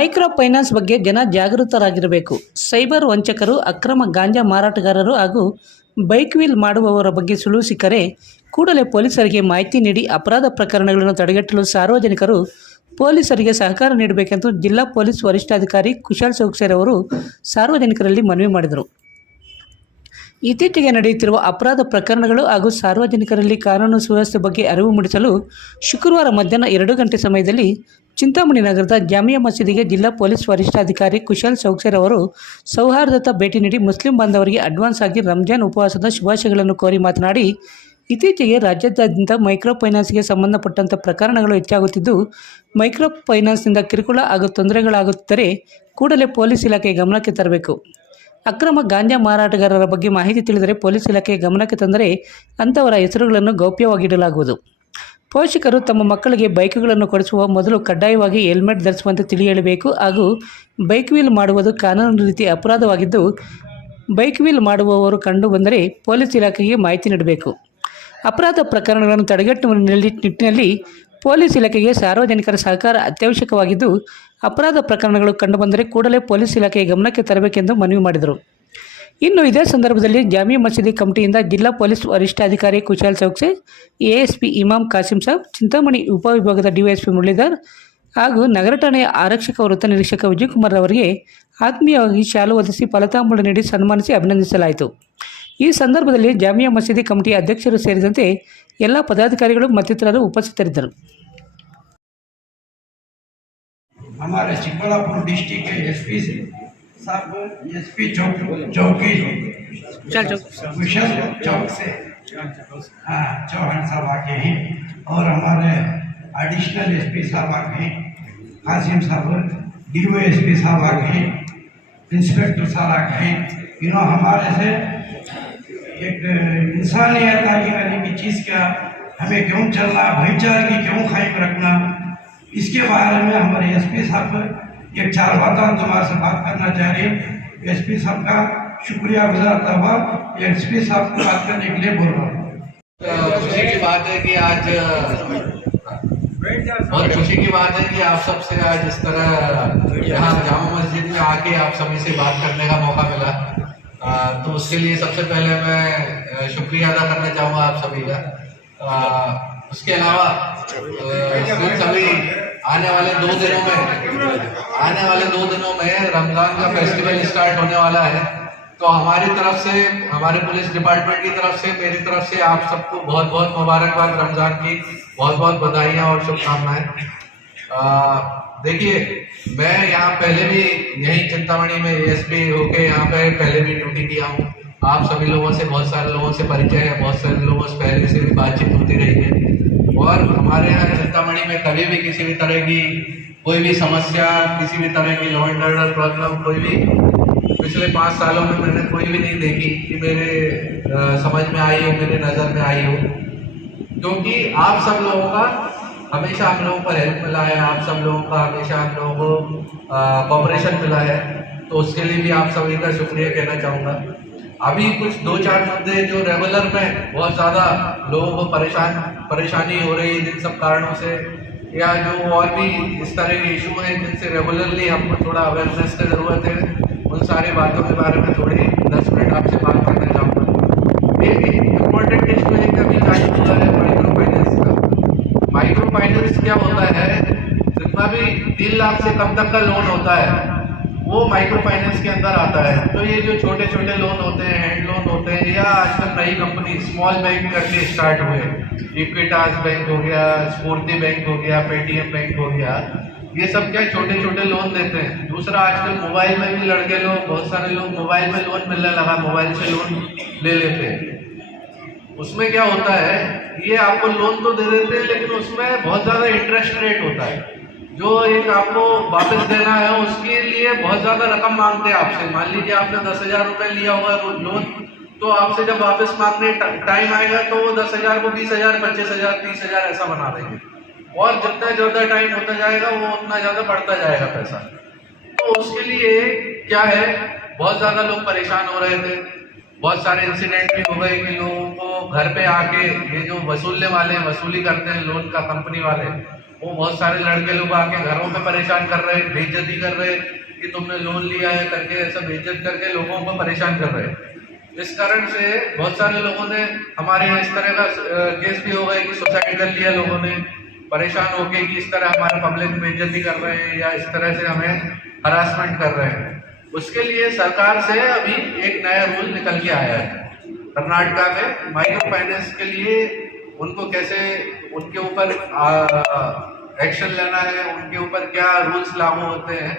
Micro finance ಬಗ್ಗೆ ಜನ ಜಾಗೃತರಾಗಿರಬೇಕು. Cyber ವಂಚಕರು, ಅಕ್ರಮ ಗಾಂಜಾ ಮಾರಾಟಗಾರರು ಹಾಗೂ ಬೈಕ್ ವೀಲ್ ಮಾಡುವವರ ಬಗ್ಗೆ ಸುಳಿವು ಸಿಕ್ಕರೆ ಕೂಡಲೇ ಪೊಲೀಸರಿಗೆ ಮಾಹಿತಿ ನೀಡಿ ಅಪರಾಧ ಪ್ರಕರಣಗಳನ್ನು ತಡೆಗಟ್ಟಲು ಸಾರ್ವಜನಿಕರು ಪೊಲೀಸರಿಗೆ ಸಹಕಾರ ನೀಡಬೇಕೆಂದು ಜಿಲ್ಲಾ ಪೊಲೀಸ್ ವರಿಷ್ಠಾಧಿಕಾರಿ ಕುಶಾಲ್ ಚೌಕ್ಸೆ ಅವರು ಸಾರ್ವಜನಿಕರಲ್ಲಿ ಮನವಿ ಮಾಡಿದರು. ಇತ್ತೀಚೆಗೆ ನಡೆಯುತ್ತಿರುವ ಅಪರಾಧ ಪ್ರಕರಣಗಳು ಹಾಗೂ ಸಾರ್ವಜನಿಕರಲ್ಲಿ ಕಾನೂನು ಸುವ್ಯವಸ್ಥೆ ಬಗ್ಗೆ ಅರಿವು ಮೂಡಿಸಲು ಶುಕ್ರವಾರ ಮಧ್ಯಾಹ್ನ 2 ಗಂಟೆ ಸಮಯದಲ್ಲಿ ಚಿಂತಾಮಣಿ ನಗರದ ಜಾಮಿಯಾ ಮಸೀದಿಗೆ ಜಿಲ್ಲಾ ಪೊಲೀಸ್ ವರಿಷ್ಠಾಧಿಕಾರಿ ಕುಶಾಲ್ ಚೌಕ್ಸೆ ಅವರು ಸೌಹಾರ್ದತಾ ಭೇಟಿ ನೀಡಿ ಮುಸ್ಲಿಂ ಬಾಂಧವರಿಗೆ ಅಡ್ವಾನ್ಸ್ ಆಗಿ ರಂಜಾನ್ ಉಪವಾಸದ ಶುಭಾಶಯಗಳನ್ನು ಕೋರಿ ಮಾತನಾಡಿ, ಇತ್ತೀಚೆಗೆ ರಾಜ್ಯಾದ್ಯಂತ ಮೈಕ್ರೋ ಫೈನಾನ್ಸ್ಗೆ ಸಂಬಂಧಪಟ್ಟಂಥ ಪ್ರಕರಣಗಳು ಹೆಚ್ಚಾಗುತ್ತಿದ್ದು, ಮೈಕ್ರೋ ಫೈನಾನ್ಸ್ನಿಂದ ಕಿರುಕುಳ ಹಾಗೂ ತೊಂದರೆಗಳಾಗುತ್ತಿದ್ದರೆ ಕೂಡಲೇ ಪೊಲೀಸ್ ಇಲಾಖೆ ಗಮನಕ್ಕೆ ತರಬೇಕು. ಅಕ್ರಮ ಗಾಂಜಾ ಮಾರಾಟಗಾರರ ಬಗ್ಗೆ ಮಾಹಿತಿ ತಿಳಿದರೆ ಪೊಲೀಸ್ ಇಲಾಖೆ ಗಮನಕ್ಕೆ ತಂದರೆ ಅಂಥವರ ಹೆಸರುಗಳನ್ನು ಗೌಪ್ಯವಾಗಿಡಲಾಗುವುದು. ಪೋಷಕರು ತಮ್ಮ ಮಕ್ಕಳಿಗೆ ಬೈಕ್ಗಳನ್ನು ಕೊಡಿಸುವ ಮೊದಲು ಕಡ್ಡಾಯವಾಗಿ ಹೆಲ್ಮೆಟ್ ಧರಿಸುವಂತೆ ತಿಳಿ ಹೇಳಬೇಕು ಹಾಗೂ ಬೈಕ್ ವೀಲ್ ಮಾಡುವುದು ಕಾನೂನು ರೀತಿ ಅಪರಾಧವಾಗಿದ್ದು, ಬೈಕ್ ವೀಲ್ ಮಾಡುವವರು ಕಂಡು ಬಂದರೆ ಪೊಲೀಸ್ ಇಲಾಖೆಗೆ ಮಾಹಿತಿ ನೀಡಬೇಕು. ಅಪರಾಧ ಪ್ರಕರಣಗಳನ್ನು ತಡೆಗಟ್ಟುವ ನಿಟ್ಟಿನಲ್ಲಿ ಪೊಲೀಸ್ ಇಲಾಖೆಗೆ ಸಾರ್ವಜನಿಕರ ಸಹಕಾರ ಅತ್ಯವಶ್ಯಕವಾಗಿದ್ದು, ಅಪರಾಧ ಪ್ರಕರಣಗಳು ಕಂಡುಬಂದರೆ ಕೂಡಲೇ ಪೊಲೀಸ್ ಇಲಾಖೆಯ ಗಮನಕ್ಕೆ ತರಬೇಕೆಂದು ಮನವಿ ಮಾಡಿದರು. ಇನ್ನು ಇದೇ ಸಂದರ್ಭದಲ್ಲಿ ಜಾಮಿಯಾ ಮಸೀದಿ ಕಮಿಟಿಯಿಂದ ಜಿಲ್ಲಾ ಪೊಲೀಸ್ ವರಿಷ್ಠಾಧಿಕಾರಿ ಕುಶಾಲ್ ಚೌಕ್ಸೆ, ಎಎಸ್ಪಿ ಇಮಾಮ್ ಕಾಸಿಂ ಸಾಬ್, ಚಿಂತಾಮಣಿ ಉಪವಿಭಾಗದ ಡಿವೈಎಸ್ಪಿ ಮುರಳೀಧರ್ ಹಾಗೂ ನಗರ ಠಾಣೆಯ ಆರಕ್ಷಕ ವೃತ್ತ ನಿರೀಕ್ಷಕ ವಿಜಯಕುಮಾರ್ ಅವರಿಗೆ ಆತ್ಮೀಯವಾಗಿ ಶಾಲು ಹೊದಿಸಿ ಫಲತಾಂಬೂಲ ನೀಡಿ ಸನ್ಮಾನಿಸಿ ಅಭಿನಂದಿಸಲಾಯಿತು. ಈ ಸಂದರ್ಭದಲ್ಲಿ ಜಾಮಿಯಾ ಮಸೀದಿ ಕಮಿಟಿಯ ಅಧ್ಯಕ್ಷರು ಸೇರಿದಂತೆ ಎಲ್ಲ ಪದಾಧಿಕಾರಿಗಳು ಮತ್ತಿತರರು ಉಪಸ್ಥಿತರಿದ್ದರು. हमारे चिಕ್ಕಬಳ್ಳಾಪುರ डिस्ट्रिक्ट के एसपी साहब, एसपी चौकी कुशल चौक से चौहान साहब आके हैं और हमारे एडिशनल एसपी साहब आके हैं, कासिम साहब, डीओएसपी साहब आके हैं, इंस्पेक्टर साहब आके हैं. हमारे से एक इंसानियत की चीज़ क्या, हमें क्यों चलना, भाईचारे की क्यों कायम रखना, इसके बारे में हमारे एसपी साहब एक 4 बातें तुम्हारे से बात करना चाह रहे हैं. एसपी साहब का शुक्रिया गुजारता हुआ एसपी साहब को बात करने के लिए बोल रहा हूँ. खुशी की बात है कि आज बहुत खुशी की बात है कि आप सबसे आज इस तरह यहाँ जामा मस्जिद में आके आप सभी से बात करने का मौका मिला. तो उसके लिए सबसे पहले मैं शुक्रिया अदा करना चाहूँगा आप सभी का. उसके अलावा सभी आने वाले 2 दिनों में रमज़ान का फेस्टिवल स्टार्ट होने वाला है. तो हमारी तरफ से, हमारे पुलिस डिपार्टमेंट की तरफ से, मेरी तरफ से आप सबको बहुत बहुत मुबारकबाद, रमज़ान की बहुत बहुत बधाइयाँ और शुभकामनाएं. देखिए, मैं यहाँ पहले भी यहीं चिंतामणि में एएसपी होके यहाँ पे पहले भी ड्यूटी किया हूँ. आप सभी लोगों से, बहुत सारे लोगों से परिचय है, बहुत सारे लोगों से पहले से भी बातचीत होती रही है. और हमारे यहाँ चिंतामणि में कभी भी किसी भी तरह की कोई भी समस्या, किसी भी तरह की लॉ एंड ऑर्डर प्रॉब्लम कोई भी पिछले 5 सालों में मैंने कोई भी नहीं देखी कि मेरे समझ में आई हो, मेरे नज़र में आई हो. क्योंकि आप सब लोगों का हमेशा हम लोगों पर हेल्प मिला है, आप सब लोगों का हमेशा हम लोगों को कोऑपरेशन मिला है. तो उसके लिए भी आप सभी का शुक्रिया कहना चाहूँगा. अभी कुछ 2-4 मुद्दे जो रेगुलर में बहुत ज़्यादा लोगों को परेशानी हो रही है जिन सब कारणों से, या जो और भी इस तरह के इशू हैं जिनसे रेगुलरली हमको थोड़ा अवेयरनेस की ज़रूरत है, उन सारी बातों के बारे में थोड़ी 10 मिनट आपसे बात करना चाहूँगा. एक इम्पोर्टेंट इशू है कि अभी चालू हुआ है माइक्रो फाइनेंस का. माइक्रो फाइनेंस क्या होता है, जितना भी 3 लाख से कम तक का लोन होता है वो माइक्रो फाइनेंस के अंदर आता है. तो ये जो छोटे छोटे लोन होते हैं, हैंड लोन होते हैं, या आजकल नई कंपनी स्मॉल बैंक करके स्टार्ट हुए, इक्विटास बैंक हो गया, स्फूर्ति बैंक हो गया, पेटीएम बैंक हो गया, ये सब क्या छोटे छोटे लोन देते हैं. दूसरा, आजकल मोबाइल में भी लड़के लोग, बहुत सारे लोग मोबाइल में लोन मिलने लगा, मोबाइल से लोन ले लेते हैं. उसमें क्या होता है, ये आपको लोन तो दे देते हैं लेकिन उसमें बहुत ज़्यादा इंटरेस्ट रेट होता है. जो एक आपको वापस देना है उसके लिए बहुत ज़्यादा रकम मांगते हैं आपसे. मान लीजिए आपने 10,000 रुपये लिया हुआ लोन, तो आपसे जब वापस मांगने टाइम आएगा तो वो 10,000 को 20,000, 25,000, 30,000 ऐसा बना देंगे. और जितना ज़्यादा टाइम होता जाएगा वो उतना ज़्यादा बढ़ता जाएगा पैसा. तो उसके लिए क्या है, बहुत ज़्यादा लोग परेशान हो रहे थे. बहुत सारे इंसिडेंट भी हो गए कि लोगों को घर पे आके ये जो वसूलने वाले वसूली करते हैं लोन का कंपनी वाले, वो बहुत सारे लड़के लोग आके घरों में परेशान कर रहे हैं, बेइज्जती कर रहे हैं कि तुमने लोन लिया है करके, ऐसा बेइज्जत करके लोगों को परेशान कर रहे हैं। इस कारण से बहुत सारे लोगों ने हमारे यहाँ इस तरह का केस भी हो गए कि सुसाइड कर लिया लोगों ने, परेशान होके कि इस तरह हमारे पब्लिक में बेइज्जती कर रहे हैं या इस तरह से हमें हरासमेंट कर रहे हैं। उसके लिए सरकार से अभी एक नया रूल निकल के आया है कर्नाटका में, माइक्रो फाइनेंस के लिए उनको कैसे उनके ऊपर एक्शन लेना है, उनके ऊपर क्या रूल्स लागू होते हैं,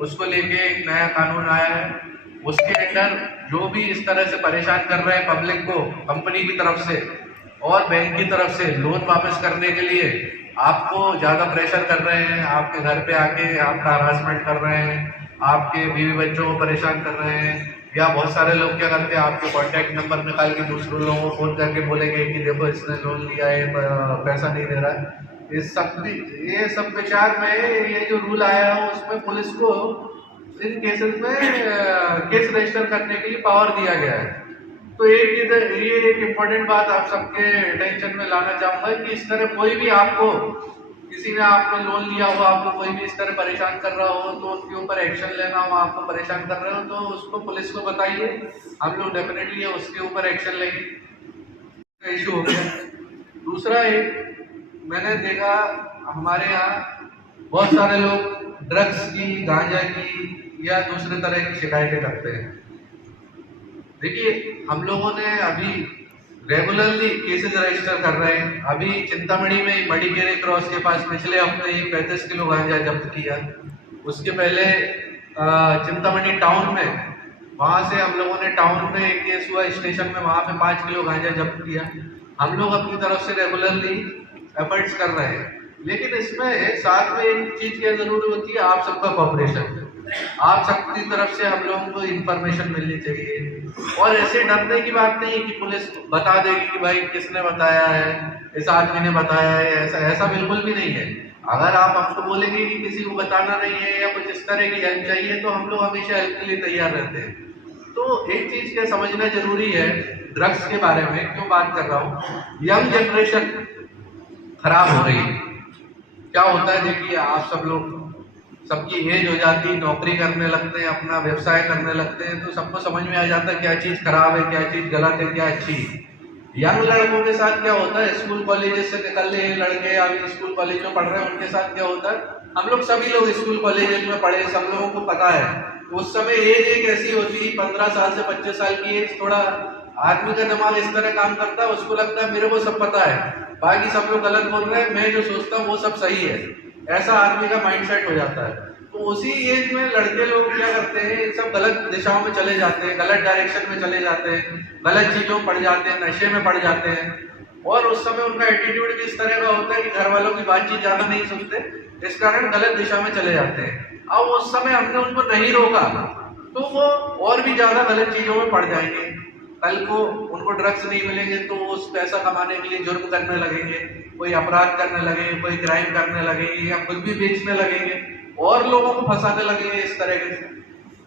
उसको लेके एक नया कानून आया है। उसके अंदर जो भी इस तरह से परेशान कर रहे हैं पब्लिक को कंपनी की तरफ से और बैंक की तरफ से लोन वापस करने के लिए आपको ज़्यादा प्रेशर कर रहे हैं, आपके घर पे आके आपका हरासमेंट कर रहे हैं, आपके बीवी बच्चों को परेशान कर रहे हैं, या बहुत सारे लोग क्या करते हैं आपके कॉन्टैक्ट नंबर निकाल के दूसरों लोगों को फ़ोन करके बोलेंगे कि देखो इसने लोन लिया है, पैसा नहीं दे रहा है। ये सब विचार में ये जो रूल आया है उसमें पुलिस को इन केसेस में केस रजिस्टर करने के लिए पावर दिया गया है। तो ये एक इम्पोर्टेंट बात आप सबके अटेंशन में लाना चाहूँगा कि इस तरह कोई भी आपको, किसी ने आपको लोन लिया हो, आपको कोई भी इस तरह परेशान कर रहा हो तो उनके ऊपर एक्शन लेना हो, आपको परेशान कर रहे हो तो उसको पुलिस को बताइए, हम लोग डेफिनेटली उसके ऊपर एक्शन लेंगे। इशू हो गया। दूसरा एक मैंने देखा हमारे यहाँ बहुत सारे लोग ड्रग्स की, गांजा की या दूसरे तरह की शिकायतें करते हैं। देखिए हम लोगों ने अभी रेगुलरली केसेस रजिस्टर कर रहे हैं। अभी चिंतामणि में मडिकेरे क्रॉस के पास पिछले हफ्ते ही 35 किलो गांजा जब्त किया। उसके पहले चिंतामणि टाउन में, वहाँ से हम लोगों ने टाउन में एक केस हुआ स्टेशन में, वहाँ पे 5 किलो गांजा जब्त किया। हम लोग अपनी तरफ से रेगुलरली एफर्ट्स कर रहे हैं, लेकिन इसमें साथ में एक चीज की जरूरत होती है, आप सबका कॉपरेशन। आप सबकी तरफ से हम लोगों को इंफॉर्मेशन मिलनी चाहिए और ऐसे डरने की बात नहीं कि पुलिस बता देगी कि भाई किसने बताया है, इस आदमी ने बताया है, ऐसा बिल्कुल भी नहीं है। अगर आप हमको बोलेंगे कि किसी को बताना नहीं है या कुछ इस तरह की हेल्प चाहिए तो हम लोग हमेशा हेल्प के लिए तैयार रहते हैं। तो एक चीज का समझना जरूरी है, ड्रग्स के बारे में क्यों बात कर रहा हूँ, यंग जनरेशन खराब हो रही है। क्या होता है, देखिए आप सब लोग, सबकी एज हो जाती है, नौकरी करने लगते हैं, अपना व्यवसाय करने लगते हैं, तो सबको समझ में आ जाता है क्या चीज़ खराब है, क्या चीज़ गलत है, क्या अच्छी है। यंग लड़कों के साथ क्या होता है, स्कूल कॉलेजेस से निकल रहे लड़के अभी स्कूल कॉलेज में पढ़ रहे हैं, उनके साथ क्या होता है, हम लोग सभी लोग स्कूल कॉलेज में पढ़े, सब लोगों को पता है उस समय एज एक ऐसी होती है 15 साल से 25 साल की एज, थोड़ा आदमी का दिमाग इस तरह काम करता है, उसको लगता है मेरे को सब पता है, बाकी सब लोग गलत बोल रहे हैं, मैं जो सोचता हूँ वो सब सही है, ऐसा आदमी का माइंडसेट हो जाता है। तो उसी एज में लड़के लोग क्या करते हैं, सब गलत दिशाओं में चले जाते हैं, गलत डायरेक्शन में चले जाते हैं, गलत चीजों में पड़ जाते हैं, नशे में पड़ जाते हैं, और उस समय उनका एटीट्यूड भी इस तरह का होता है कि घर वालों की बातचीत ज्यादा नहीं सुनते, इस कारण गलत दिशा में चले जाते हैं। अब उस समय हमने उनको नहीं रोका तो वो और भी ज्यादा गलत चीजों में पड़ जाएंगे। कल को उनको ड्रग्स नहीं मिलेंगे तो वो उस पैसा कमाने के लिए जुर्म करने लगेंगे, कोई अपराध करने लगेंगे, कोई क्राइम करने लगेंगे, या खुद भी बेचने लगेंगे और लोगों को फंसाने लगेंगे इस तरह के।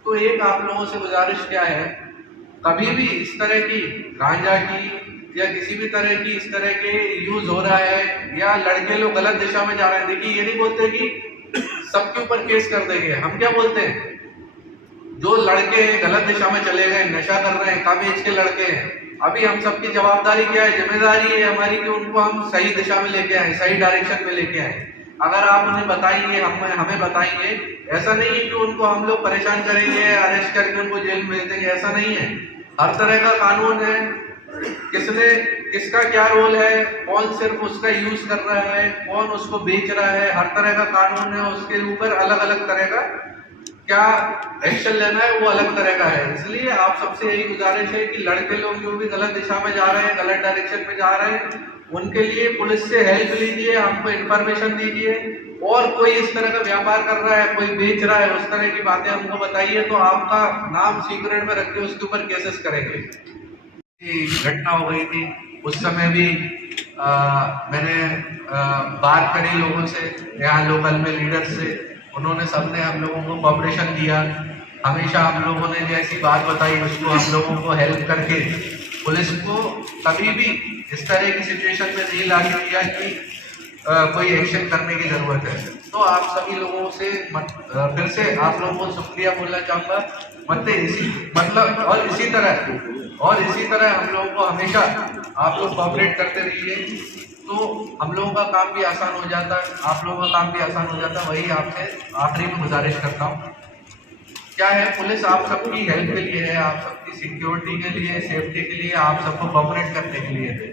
तो एक आप लोगों से गुजारिश क्या है, कभी भी इस तरह की गांजा की या किसी भी तरह की इस तरह के यूज हो रहा है या लड़के लोग गलत दिशा में जा रहे हैं, देखिए ये नहीं बोलते कि सबके ऊपर केस कर देंगे, हम क्या बोलते हैं, जो लड़के गलत दिशा में चले गए, नशा कर रहे हैं, कम एज के लड़के हैं, अभी हम सबकी जवाबदारी क्या है, जिम्मेदारी है हमारी कि उनको हम सही दिशा में लेके आए, सही डायरेक्शन में लेके आए। अगर आप उन्हें बताएंगे, हमें बताएंगे, ऐसा नहीं है कि उनको हम लोग परेशान करेंगे, अरेस्ट करके उनको जेल में भेज देंगे, ऐसा नहीं है। हर तरह का कानून है, किसका क्या रोल है, कौन सिर्फ उसका यूज कर रहा है, कौन उसको बेच रहा है, हर तरह का कानून है, उसके ऊपर अलग अलग तरह का क्या एक्शन लेना है वो अलग तरह का है। इसलिए आप सबसे यही गुजारिश है कि लड़के लोग जो भी गलत दिशा में जा रहे हैं, गलत डायरेक्शन में जा रहे हैं, उनके लिए पुलिस से हेल्प लीजिए, हमको इन्फॉर्मेशन दीजिए, और कोई इस तरह का व्यापार कर रहा है, कोई बेच रहा है, उस तरह की बातें हमको बताइए तो आपका नाम सीक्रेट में रख के उसके ऊपर केसेस करेंगे। घटना हो गई थी उस समय भी मैंने बात करी लोगों से, यहाँ लोकल में लीडर से, उन्होंने सबने हम लोगों को कोऑपरेशन दिया। हमेशा हम लोगों ने जैसी बात बताई उसको हम लोगों को हेल्प करके पुलिस को कभी भी इस तरह की सिचुएशन में नहीं लाने दिया कि कोई एक्शन करने की ज़रूरत है। तो आप सभी लोगों से फिर से आप लोगों को शुक्रिया बोलना चाहूँगा। इसी तरह हम लोगों को हमेशा आप लोग कोऑपरेट करते रहिए, तो हम लोगों का काम भी आसान हो जाता है, आप लोगों का काम भी आसान हो जाता है। वही आपसे आखिरी में गुजारिश करता हूँ, क्या है, पुलिस आप सबकी हेल्प के लिए है, आप सबकी सिक्योरिटी के लिए, सेफ्टी के लिए, आप सबको कोऑपरेट करने के लिए है।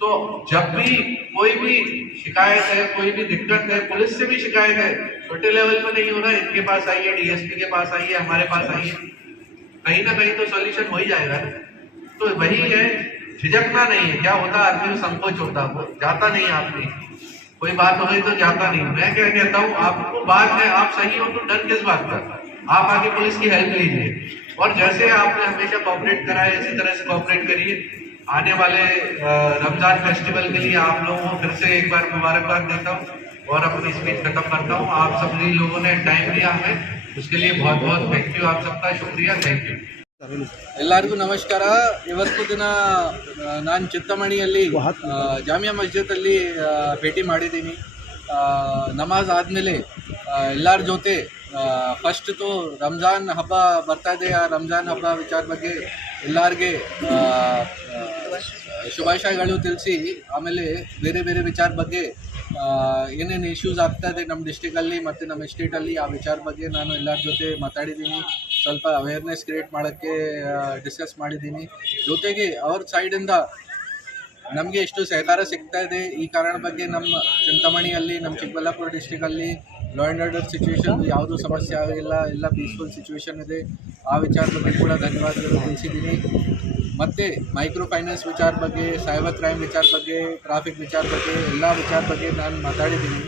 तो जब भी कोई भी शिकायत है, कोई भी दिक्कत है, पुलिस से भी शिकायत है, छोटे लेवल पर नहीं हो रहा है, इनके पास आइए, डीएसपी के पास आइए, हमारे पास आइए, कहीं ना कहीं तो सॉल्यूशन हो ही जाएगा ना। तो वही है, झिझकना नहीं है। क्या होता है, आदमी में संकोच होता है, वो जाता नहीं आदमी, कोई बात हो गई तो जाता नहीं। मैं क्या कहता हूँ, आपको बात है, आप सही हो तो डर किस बात का, आप आगे पुलिस की हेल्प लीजिए, और जैसे आपने हमेशा कोऑपरेट करा है इसी तरह से कोऑपरेट करिए। आने वाले रमजान फेस्टिवल के लिए आप लोगों को फिर से एक बार मुबारकबाद देता हूँ और अपनी स्पीच खत्म करता हूँ। आप सभी लोगों ने टाइम दिया हमें, उसके लिए बहुत बहुत थैंक यू, आप सबका शुक्रिया, थैंक यू। ಎಲ್ಲರಿಗೂ ನಮಸ್ಕಾರ। ಇವತ್ತು ದಿನ ನಾನು ಚಿಂತಾಮಣಿಯಲ್ಲಿ ಜಾಮಿಯಾ ಮಸ್ಜಿದಲ್ಲಿ ಭೇಟಿ ಮಾಡಿದ್ದೀನಿ। ನಮಾಜ್ ಆದಮೇಲೆ ಎಲ್ಲರ ಜೊತೆ ಫಸ್ಟ್ तो ರಂಜಾನ್ ಹಬ್ಬ ಬರ್ತಾ ಇದೆ, ಆ ರಂಜಾನ್ ಹಬ್ಬ ವಿಚಾರ ಬಗ್ಗೆ ಎಲ್ಲರಿಗೆ ಶುಭಾಶಯಗಳು ತಿಳಿಸಿ, ಆಮೇಲೆ ಬೇರೆ ಬೇರೆ ವಿಚಾರ ಬಗ್ಗೆ ಏನೇನು ಇಶ್ಯೂಸ್ ಆಗ್ತಾ ಇದೆ ನಮ್ಮ ಡಿಸ್ಟಿಕಲ್ಲಿ ಮತ್ತು ನಮ್ಮ ಸ್ಟೇಟಲ್ಲಿ ಆ ವಿಚಾರ ಬಗ್ಗೆ ನಾನು ಎಲ್ಲರ ಜೊತೆ ಮಾತಾಡಿದ್ದೀನಿ, ಸ್ವಲ್ಪ ಅವೇರ್ನೆಸ್ ಕ್ರಿಯೇಟ್ ಮಾಡೋಕ್ಕೆ ಡಿಸ್ಕಸ್ ಮಾಡಿದ್ದೀನಿ। ಜೊತೆಗೆ ಅವ್ರ ಸೈಡಿಂದ ನಮಗೆ ಎಷ್ಟು ಸಹಕಾರ ಸಿಗ್ತಾ ಇದೆ ಈ ಕಾರಣ ಬಗ್ಗೆ ನಮ್ಮ ಚಿಂತಾಮಣಿಯಲ್ಲಿ, ನಮ್ಮ ಚಿಕ್ಕಬಳ್ಳಾಪುರ ಡಿಸ್ಟಿಕಲ್ಲಿ ಲಾ ಆ್ಯಂಡ್ ಆರ್ಡರ್ ಸಿಚುವೇಶನ್ ಯಾವುದೂ ಸಮಸ್ಯೆ ಆಗಿಲ್ಲ, ಎಲ್ಲ ಪೀಸ್ಫುಲ್ ಸಿಚುವೇಶನ್ ಇದೆ। ಆ ವಿಚಾರ ಬಗ್ಗೆ ಕೂಡ ಧನ್ಯವಾದಗಳು ತಿಳಿಸಿದ್ದೀನಿ। ಮತ್ತು ಮೈಕ್ರೋ ಫೈನಾನ್ಸ್ ವಿಚಾರ ಬಗ್ಗೆ, ಸೈಬರ್ ಕ್ರೈಮ್ ವಿಚಾರ ಬಗ್ಗೆ, ಟ್ರಾಫಿಕ್ ವಿಚಾರ ಬಗ್ಗೆ, ಎಲ್ಲ ವಿಚಾರ ಬಗ್ಗೆ ನಾನು ಮಾತಾಡಿದ್ದೀನಿ।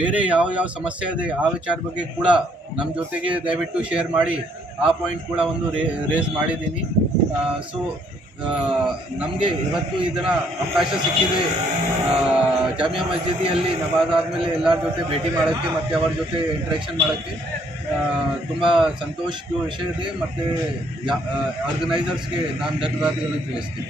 ಬೇರೆ ಯಾವ ಸಮಸ್ಯೆ ಇದೆ ಆ ವಿಚಾರ ಬಗ್ಗೆ ಕೂಡ ನಮ್ಮ ಜೊತೆಗೆ ದಯವಿಟ್ಟು ಶೇರ್ ಮಾಡಿ, ಆ ಪಾಯಿಂಟ್ ಕೂಡ ಒಂದು ರೇಸ್ ಮಾಡಿದ್ದೀನಿ। ಸೊ ನಮಗೆ ಇವತ್ತು ಇದನ್ನು ಅವಕಾಶ ಸಿಕ್ಕಿದೆ ಜಾಮಿಯಾ ಮಸ್ಜಿದಿಯಲ್ಲಿ ನಮಾಜ್ ಆದಮೇಲೆ ಎಲ್ಲರ ಜೊತೆ ಭೇಟಿ ಮಾಡೋಕ್ಕೆ ಮತ್ತು ಅವರ ಜೊತೆ ಇಂಟ್ರ್ಯಾಕ್ಷನ್ ಮಾಡೋಕ್ಕೆ ತುಂಬ ಸಂತೋಷದ ವಿಷಯ ಇದೆ। ಮತ್ತು ಆರ್ಗನೈಸರ್ಸ್ಗೆ ನಾನು ಧನ್ಯವಾದಗಳು ತಿಳಿಸ್ತೀನಿ।